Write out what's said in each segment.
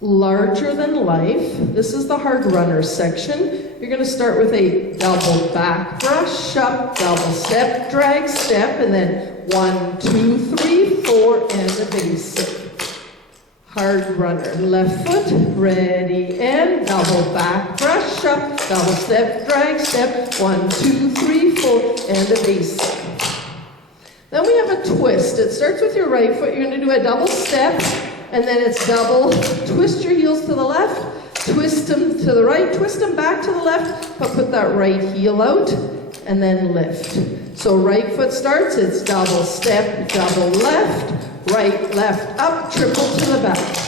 larger than life. This is the hard runner section. You're going to start with a double back brush up, double step, drag step, and then 1, 2, 3, 4, and a basic. Hard runner, left foot, ready, and double back brush up, double step, drag step, 1, 2, 3, 4, and a basic. Then we have a twist. It starts with your right foot. You're going to do a double step, and then it's double. Twist your heels to the left, twist them to the right, twist them back to the left, but put that right heel out, and then lift. So right foot starts, it's double step, double left, right, left, up, triple to the back.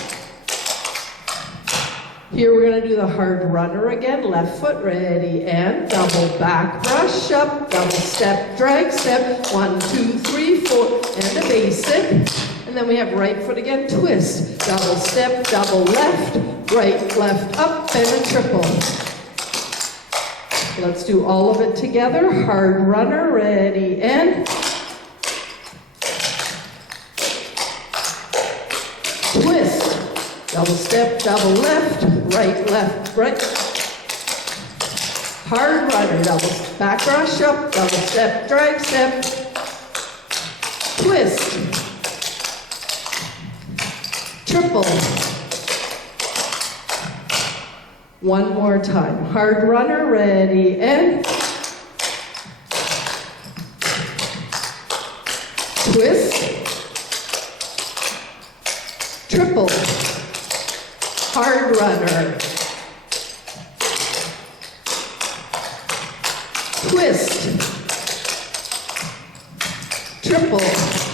Here we're going to do the hard runner again. Left foot, ready, and double back brush up, double step, drag step, 1, 2, 3, 4, and a basic. And then we have right foot again, twist, double step, double left, right, left, up, and a triple. Let's do all of it together. Hard runner, ready, and twist. Double step, double left, right. Hard runner, double back brush up, double step, drag step, twist, triple. One more time. Hard runner, ready, and twist, triple. Hard runner, twist, triple.